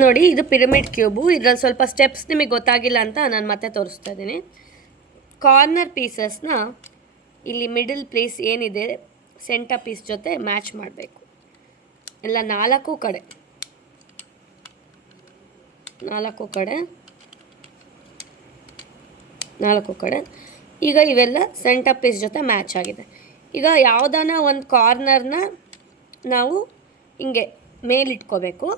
ನೋಡಿ, ಇದು pyramid cube. ಇದರಲ್ಲಿ ಸ್ವಲ್ಪ ಸ್ಟೆಪ್ಸ್ ನಿಮಗೆ ಗೊತ್ತಾಗಿಲ್ಲ ಅಂತ ನಾನು ಮತ್ತೆ ತೋರಿಸ್ತಾ ಇದ್ದೀನಿ. ಕಾರ್ನರ್ ಪೀಸಸ್ನ ಇಲ್ಲಿ ಮಿಡಲ್ ಪ್ಲೇಸ್ ಏನಿದೆ ಸೆಂಟರ್ ಪೀಸ್ ಜೊತೆ ಮ್ಯಾಚ್ ಮಾಡಬೇಕು. ಎಲ್ಲ ನಾಲ್ಕು ಕಡೆ ಈಗ ಇವೆಲ್ಲ ಸೆಂಟರ್ ಪೀಸ್ ಜೊತೆ ಮ್ಯಾಚ್ ಆಗಿದೆ. ಈಗ ಯಾವುದಾನ ಒಂದು ಕಾರ್ನರ್ನ ನಾವು ಹಿಂಗೆ ಮೇಲಿಟ್ಕೋಬೇಕು.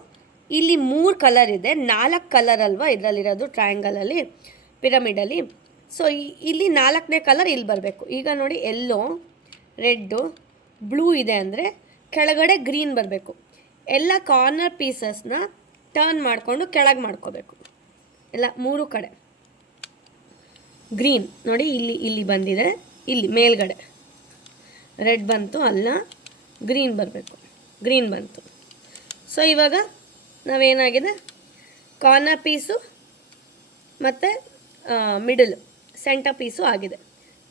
ಇಲ್ಲಿ 3 ಕಲರ್ ಇದೆ, 4 ಕಲರ್ ಅಲ್ವಾ ಇದರಲ್ಲಿರೋದು ಟ್ರಯಾಂಗಲಲ್ಲಿ, ಪಿರಮಿಡಲ್ಲಿ. ಸೊ ಇಲ್ಲಿ 4ನೇ ಕಲರ್ ಇಲ್ಲಿ ಬರಬೇಕು. ಈಗ ನೋಡಿ, ಎಲ್ಲೋ, ರೆಡ್ಡು, ಬ್ಲೂ ಇದೆ ಅಂದರೆ ಕೆಳಗಡೆ ಗ್ರೀನ್ ಬರಬೇಕು. ಎಲ್ಲ ಕಾರ್ನರ್ ಪೀಸಸ್ನ ಟರ್ನ್ ಮಾಡಿಕೊಂಡು ಕೆಳಗೆ ಮಾಡ್ಕೋಬೇಕು. ಎಲ್ಲ 3 ಕಡೆ ಗ್ರೀನ್ ನೋಡಿ, ಇಲ್ಲಿ ಬಂದಿದೆ, ಇಲ್ಲಿ ಮೇಲ್ಗಡೆ ರೆಡ್ ಬಂತು, ಅಲ್ಲ ಗ್ರೀನ್ ಬರಬೇಕು, ಗ್ರೀನ್ ಬಂತು. ಸೊ ಇವಾಗ ನಾವೇನಾಗಿದೆ, ಕಾರ್ನರ್ ಪೀಸು ಮತ್ತು ಮಿಡಲ್ ಸೆಂಟರ್ ಪೀಸು ಆಗಿದೆ,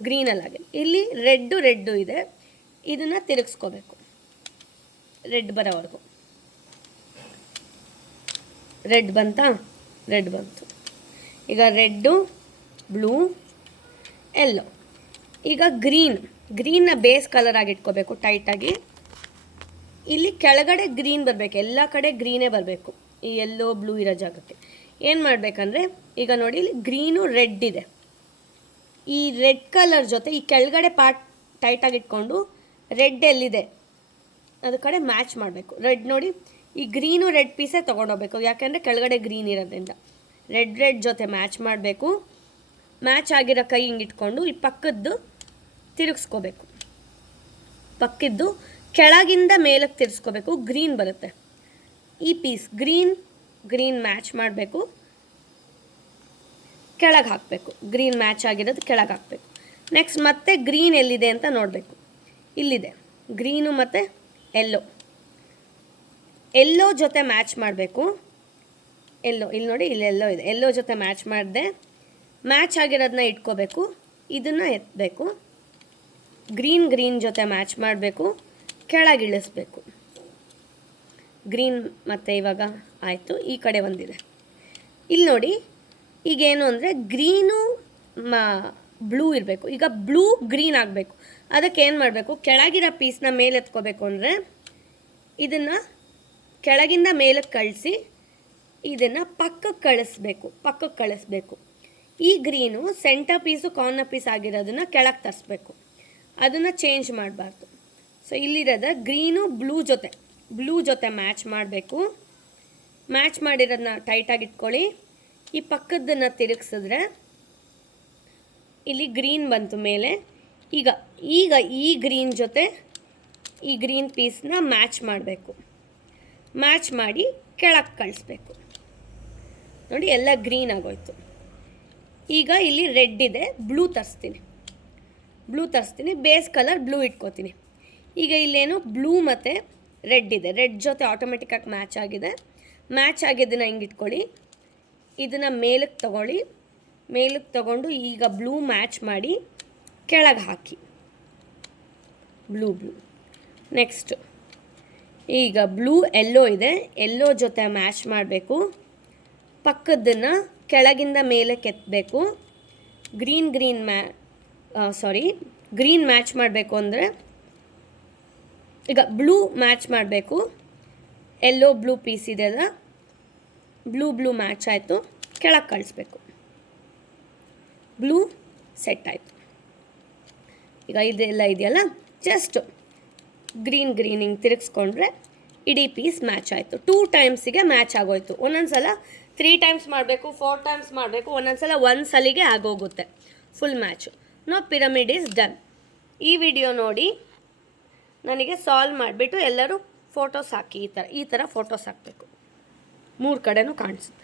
ಗ್ರೀನಲ್ಲಾಗಿದೆ. ಇಲ್ಲಿ ರೆಡ್ಡು ಇದೆ, ಇದನ್ನು ತಿರುಗಿಸ್ಕೋಬೇಕು ರೆಡ್ ಬರೋವರೆಗೂ. ರೆಡ್ ಬಂತಾ? ರೆಡ್ ಬಂತು. ಈಗ ರೆಡ್ಡು, ಬ್ಲೂ, ಎಲ್ಲೋ. ಈಗ ಗ್ರೀನ್ನ ಬೇಸ್ ಕಲರ್ ಆಗಿ ಇಟ್ಕೋಬೇಕು ಟೈಟಾಗಿ. ಇಲ್ಲಿ ಕೆಳಗಡೆ ಗ್ರೀನ್ ಬರಬೇಕು, ಎಲ್ಲ ಕಡೆ ಗ್ರೀನೇ ಬರಬೇಕು ಈ ಎಲ್ಲೋ ಬ್ಲೂ ಇರೋ ಜಾಗಕ್ಕೆ. ಏನು ಮಾಡಬೇಕಂದ್ರೆ, ಈಗ ನೋಡಿ, ಇಲ್ಲಿ ಗ್ರೀನು ರೆಡ್ ಇದೆ. ಈ ರೆಡ್ ಕಲರ್ ಜೊತೆ ಈ ಕೆಳಗಡೆ ಪಾರ್ಟ್ ಟೈಟಾಗಿ ಇಟ್ಕೊಂಡು ರೆಡ್ ಎಲ್ಲಿದೆ ಅದ್ರ ಕಡೆ ಮ್ಯಾಚ್ ಮಾಡಬೇಕು. ರೆಡ್ ನೋಡಿ, ಈ ಗ್ರೀನು ರೆಡ್ ಪೀಸೇ ತೊಗೊಂಡೋಗ್ಬೇಕು, ಯಾಕೆಂದರೆ ಕೆಳಗಡೆ ಗ್ರೀನ್ ಇರೋದ್ರಿಂದ. ರೆಡ್ ಜೊತೆ ಮ್ಯಾಚ್ ಮಾಡಬೇಕು. ಮ್ಯಾಚ್ ಆಗಿರೋ ಕೈ ಹಿಂಗೆ ಇಟ್ಕೊಂಡು ಈ ಪಕ್ಕದ್ದು ತಿರುಗಿಸ್ಕೋಬೇಕು. ಪಕ್ಕದ್ದು ಕೆಳಗಿಂದ ಮೇಲಕ್ಕೆ ತಿರ್ಸ್ಕೋಬೇಕು, ಗ್ರೀನ್ ಬರುತ್ತೆ. ಈ ಪೀಸ್ ಗ್ರೀನ್ ಮ್ಯಾಚ್ ಮಾಡಬೇಕು, ಕೆಳಗೆ ಹಾಕಬೇಕು. ಗ್ರೀನ್ ಮ್ಯಾಚ್ ಆಗಿರೋದು ಕೆಳಗೆ ಹಾಕಬೇಕು. ನೆಕ್ಸ್ಟ್ ಮತ್ತೆ ಗ್ರೀನ್ ಎಲ್ಲಿದೆ ಅಂತ ನೋಡಬೇಕು. ಇಲ್ಲಿದೆ ಗ್ರೀನು ಮತ್ತು ಎಲ್ಲೋ ಜೊತೆ ಮ್ಯಾಚ್ ಮಾಡಬೇಕು. ಇಲ್ಲಿ ನೋಡಿ, ಇಲ್ಲಿ ಎಲ್ಲೋ ಇದೆ, ಎಲ್ಲೋ ಜೊತೆ ಮ್ಯಾಚ್ ಮಾಡಿದೆ. ಮ್ಯಾಚ್ ಆಗಿರೋದನ್ನ ಇಟ್ಕೋಬೇಕು, ಇದನ್ನು ಎತ್ತಬೇಕು. ಗ್ರೀನ್ ಜೊತೆ ಮ್ಯಾಚ್ ಮಾಡಬೇಕು, ಕೆಳಗೆ ಇಳಿಸ್ಬೇಕು. ಗ್ರೀನ್ ಮತ್ತು ಇವಾಗ ಆಯಿತು. ಈ ಕಡೆ ಒಂದಿದೆ. ಇಲ್ಲಿ ನೋಡಿ, ಈಗೇನು ಅಂದರೆ ಗ್ರೀನು ಬ್ಲೂ ಇರಬೇಕು. ಈಗ ಬ್ಲೂ ಗ್ರೀನ್ ಆಗಬೇಕು. ಅದಕ್ಕೆ ಏನು ಮಾಡಬೇಕು, ಕೆಳಗಿರೋ ಪೀಸ್ನ ಮೇಲೆ ಎತ್ಕೋಬೇಕು. ಅಂದರೆ ಇದನ್ನು ಕೆಳಗಿಂದ ಮೇಲಕ್ಕೆ ಕಳಿಸಿ ಇದನ್ನು ಪಕ್ಕಕ್ಕೆ ಕಳಿಸ್ಬೇಕು. ಈ green center piece corner piece ಆಗಿರೋದನ್ನು ಕೆಳಗೆ ತರಿಸ್ಬೇಕು, ಅದನ್ನು ಚೇಂಜ್ ಮಾಡಬಾರ್ದು. ಸೊ ಇಲ್ಲಿರೋದ ಗ್ರೀನು ಬ್ಲೂ ಜೊತೆ ಮ್ಯಾಚ್ ಮಾಡಬೇಕು. ಮ್ಯಾಚ್ ಮಾಡಿರೋದನ್ನ ಟೈಟಾಗಿ ಇಟ್ಕೊಳ್ಳಿ. ಈ ಪಕ್ಕದನ್ನು ತಿರುಗಿಸಿದ್ರೆ ಇಲ್ಲಿ ಗ್ರೀನ್ ಬಂತು ಮೇಲೆ. ಈಗ ಈ ಗ್ರೀನ್ ಜೊತೆ ಈ ಗ್ರೀನ್ ಪೀಸ್ನ ಮ್ಯಾಚ್ ಮಾಡಬೇಕು. ಮ್ಯಾಚ್ ಮಾಡಿ ಕೆಳಗೆ ಕಳಿಸ್ಬೇಕು. ನೋಡಿ, ಎಲ್ಲ ಗ್ರೀನ್ ಆಗೋಯ್ತು. ಈಗ ಇಲ್ಲಿ ರೆಡ್ ಇದೆ, ಬ್ಲೂ ತರಿಸ್ತೀನಿ. ಬೇಸ್ ಕಲರ್ ಬ್ಲೂ ಇಟ್ಕೋತೀನಿ. ಈಗ ಇಲ್ಲೇನು ಬ್ಲೂ ಮತ್ತು ರೆಡ್ ಇದೆ, ರೆಡ್ ಜೊತೆ ಆಟೋಮೆಟಿಕ್ಕಾಗಿ ಮ್ಯಾಚ್ ಆಗಿದೆ. ಮ್ಯಾಚ್ ಆಗಿದ್ದನ್ನು ಹಿಂಗೆ ಇಟ್ಕೊಳ್ಳಿ. ಇದನ್ನು ಮೇಲಕ್ಕೆ ತಗೊಂಡು ಈಗ ಬ್ಲೂ ಮ್ಯಾಚ್ ಮಾಡಿ ಕೆಳಗೆ ಹಾಕಿ. ಬ್ಲೂ ನೆಕ್ಸ್ಟು ಈಗ ಬ್ಲೂ ಎಲ್ಲೋ ಇದೆ, ಎಲ್ಲೋ ಜೊತೆ ಮ್ಯಾಚ್ ಮಾಡಬೇಕು. ಪಕ್ಕದನ್ನು ಕೆಳಗಿಂದ ಮೇಲೆ ಕೆತ್ತಬೇಕು. ಗ್ರೀನ್ ಮ್ಯಾಚ್ ಮಾಡಬೇಕು ಅಂದರೆ ಈಗ ಬ್ಲೂ ಮ್ಯಾಚ್ ಮಾಡಬೇಕು. ಎಲ್ಲೋ ಬ್ಲೂ ಪೀಸ್ ಇದೆ ಅಲ್ಲ, ಬ್ಲೂ ಮ್ಯಾಚ್ ಆಯಿತು, ಕೆಳಗೆ ಕಳಿಸ್ಬೇಕು. ಬ್ಲೂ ಸೆಟ್ ಆಯಿತು. ಈಗ ಇದೆಲ್ಲ ಇದೆಯಲ್ಲ, ಜಸ್ಟ್ ಗ್ರೀನ್ ಹಿಂಗೆ ತಿರುಗಿಸ್ಕೊಂಡ್ರೆ ಇಡೀ ಪೀಸ್ ಮ್ಯಾಚ್ ಆಯಿತು. 2 ಟೈಮ್ಸಿಗೆ ಮ್ಯಾಚ್ ಆಗೋಯ್ತು. ಒಂದೊಂದು ಸಲ 3 ಟೈಮ್ಸ್ ಮಾಡಬೇಕು, 4 ಟೈಮ್ಸ್ ಮಾಡಬೇಕು, ಒಂದೊಂದು ಸಲ 1 ಸಲಿಗೆ ಆಗೋಗುತ್ತೆ full match. Pyramid is done. ಈ ವಿಡಿಯೋ ನೋಡಿ ನನಗೆ ಸಾಲ್ವ್ ಮಾಡಿಬಿಟ್ಟು ಎಲ್ಲರೂ ಫೋಟೋಸ್ ಹಾಕಿ. ಈ ಥರ ಫೋಟೋಸ್ ಹಾಕಬೇಕು, 3 ಕಡೆನೂ ಕಾಣಿಸುತ್ತೆ.